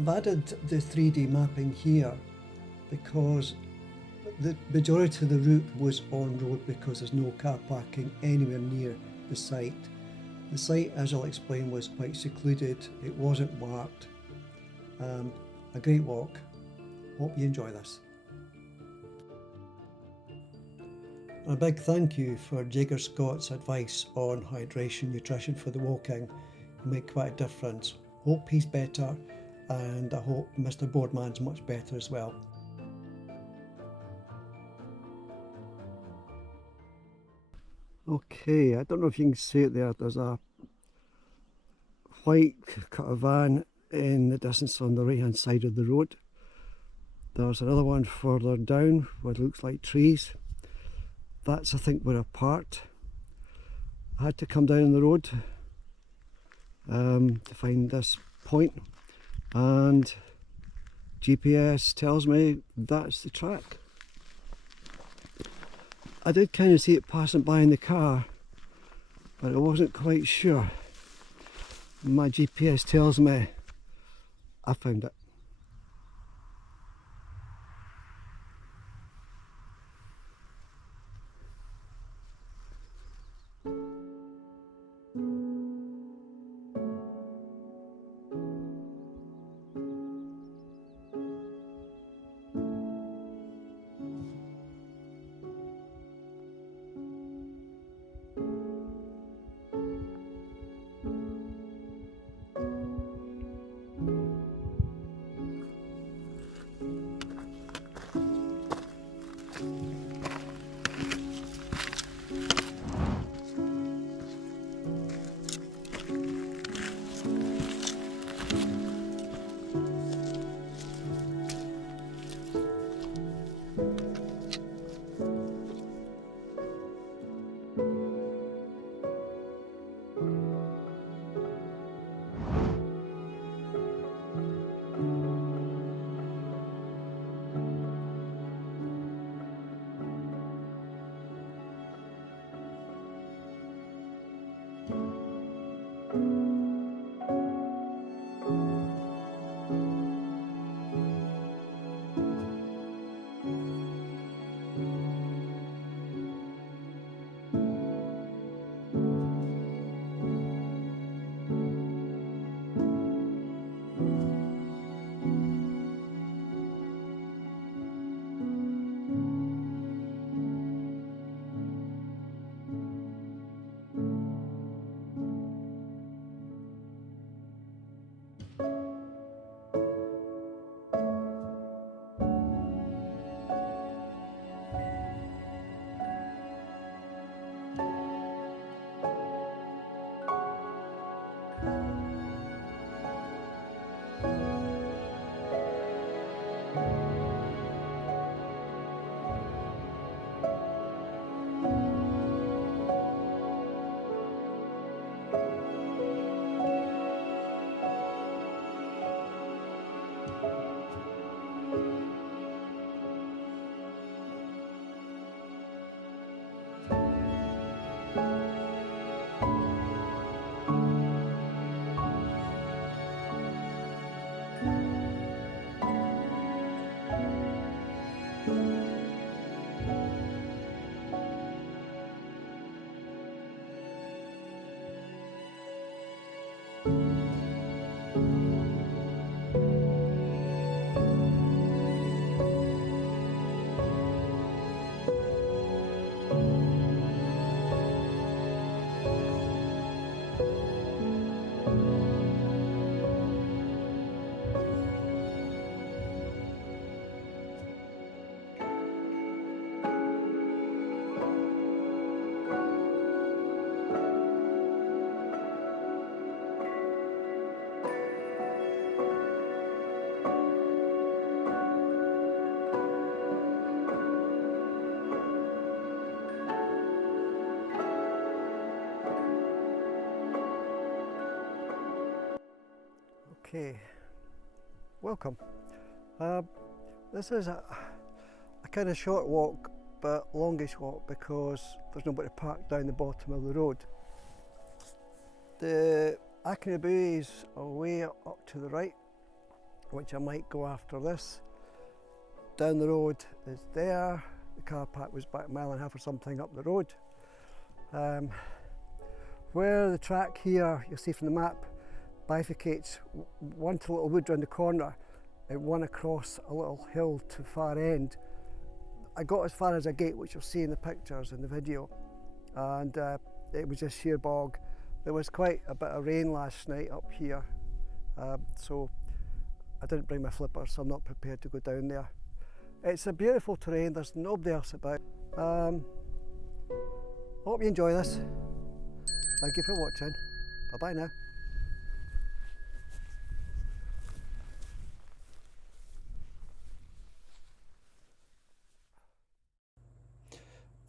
I've added the 3D mapping here because the majority of the route was on road because there's no car parking anywhere near the site. The site, as I'll explain, was quite secluded, it wasn't marked. A great walk. Hope you enjoy this. A big thank you for Jagarscot's advice on hydration nutrition for the walking. It made quite a difference. Hope he's better, and I hope Mr. Boardman's much better as well. Okay, I don't know if you can see it there, there's a white cut van in the distance on the right hand side of the road. There's another one further down where it looks like trees. That's, I think, where I parked. I had to come down the road to find this point, and GPS tells me that's the track. I did kind of see it passing by in the car, but I wasn't quite sure. My GPS tells me I found it. Okay, welcome. This is a kind of short walk but longish walk because there's nobody parked down the bottom of the road. The Achiltibue is way up to the right, which I might go after this. Down the road is there. The car park was back a mile and a half or something up the road. Where the track here, you'll see from the map, bifurcates one to a little wood round the corner and one across a little hill to far end. I got as far as a gate, which you'll see in the pictures in the video, and it was just sheer bog. There was quite a bit of rain last night up here, so I didn't bring my flippers, so I'm not prepared to go down there. It's a beautiful terrain, there's nobody else about. Hope you enjoy this. Thank you for watching. Bye bye now.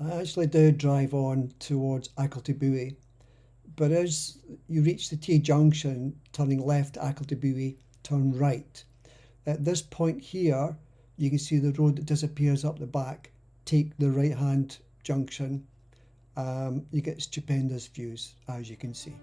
I actually did drive on towards Achiltibuie, but as you reach the T junction, turning left at Achiltibuie, turn right. At this point here, you can see the road that disappears up the back. Take the right hand junction. You get stupendous views, as you can see.